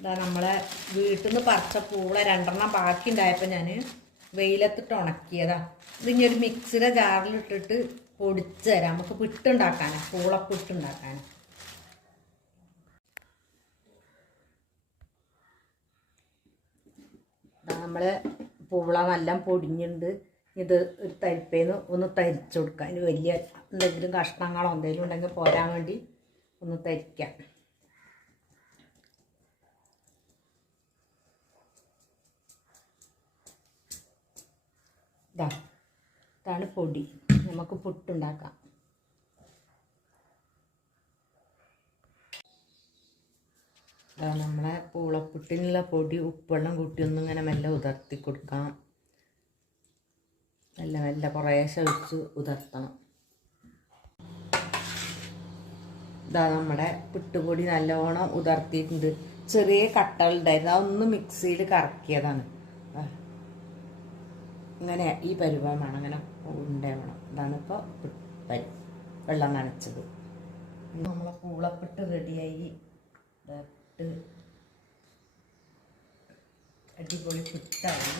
ഇതാ നമ്മളെ വീട്ടിൽ നിന്ന് പറിച്ച പൂള 2 ബാക്കി ഉണ്ടായപ്പോൾ ഞാൻ വെയിലത്തിട്ട് ഉണക്കിയതാ. ഇതിങ്ങനെ ഒരു മിക്സിയുടെ ജാറിലിട്ടിട്ട് പൊടിച്ച് തരാം. നമുക്ക് പുട്ടുണ്ടാക്കാനാണ്, പൂളപ്പുട്ടുണ്ടാക്കാൻ. നമ്മൾ പൂള നല്ല പൊടിഞ്ഞിട്ടുണ്ട്. ഇത് ഒരു തരിപ്പേന്ന് ഒന്ന് തരിച്ചു കൊടുക്കാം. അതിന് വലിയ എന്തെങ്കിലും കഷ്ണങ്ങളോ എന്തെങ്കിലും ഉണ്ടെങ്കിൽ പോരാൻ വേണ്ടി ഒന്ന് തരിക്കാം. ഇതാണ് പൊടി. നമുക്ക് പുട്ടുണ്ടാക്കാം. നമ്മളെ പൂളപ്പുട്ടിനുള്ള പൊടി ഉപ്പെള്ളം കൂട്ടി ഒന്നിങ്ങനെ മെല്ലെ ഉതിർത്തി കൊടുക്കാം. മെല്ലെ മെല്ലെ കുറേശ്ശെ ഒഴിച്ച് ഉതിർത്തണം. ഇതാ നമ്മുടെ പുട്ടുപൊടി നല്ലോണം ഉതിർത്തിയിട്ടുണ്ട്. ചെറിയ കട്ടകളുണ്ടായിരുന്നു, അതൊന്ന് മിക്സിയിൽ കറക്കിയതാണ്. ഇങ്ങനെ ഈ പരുവം വേണം, അങ്ങനെ ഉണ്ടാവണം. ഇതാണ് ഇപ്പോൾ വെള്ളം നനച്ചത്. നമ്മളെ പൂളപ്പിട്ട് റെഡിയായി. അടിപൊളി പുട്ടായി.